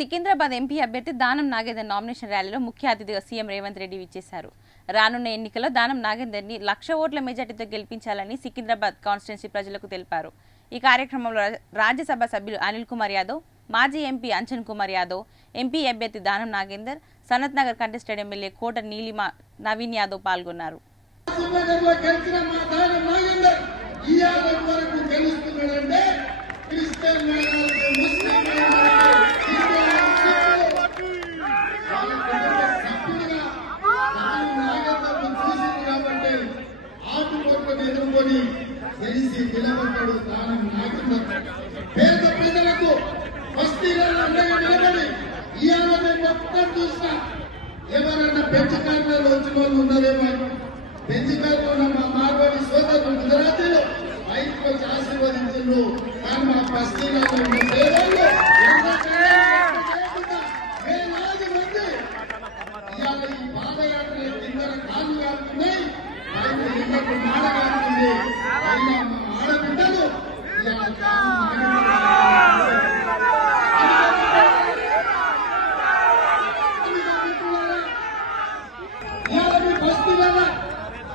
Secunderabad MP అభ్యర్థి Danam Nagender nomination ర్యాలీలో ముఖ్య అతిథిగా సీఎం రేవంత్ రెడ్డి విచ్చేశారు. రానున్న ఎన్నికల్లో దానం నాగేందర్ని 1,00,000 ఓట్ల మెజార్టీతో గెలిపించాలని సికింద్రాబాద్ కాన్స్టిట్యున్సీ ప్రజలకు తెలిపారు. ఈ కార్యక్రమంలో రాజ్యసభ సభ్యులు అనిల్ కుమార్ యాదవ్, మాజీ ఎంపీ అంచన్ కుమార్ యాదవ్, ఎంపీ అభ్యర్థి దానం నాగేందర్, సనత్ నగర్ కంటెస్టెడ్ ఎమ్మెల్యే కోట నీలిమ నవీన్ యాదవ్ పాల్గొన్నారు. పేద ప్రజలకు ఎవరన్నా పెంచకారులు వచ్చిన వాళ్ళు ఉన్నారేమో, పెంచకారులు మా మార్వాడి సోదరులు గుజరాతీలు బయటకు వచ్చి ఆశీర్వదించారు. కానీ మా బస్తీలలో ఉన్న పేదలు వేలాది మంది ఇవాళ ఈ పాదయాత్రల కింద కాళ్ళు కాడుతున్నాయి, బయట ఇళ్లకు మాడ కాడుతుంది. అయినా మా ఆడబిడ్డలు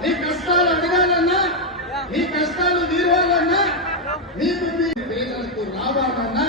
మీ కష్టాలు అడగాలన్నా, మీ కష్టాలు తీరాలన్నా, మీకు మీ పేదలకు రావాలన్నా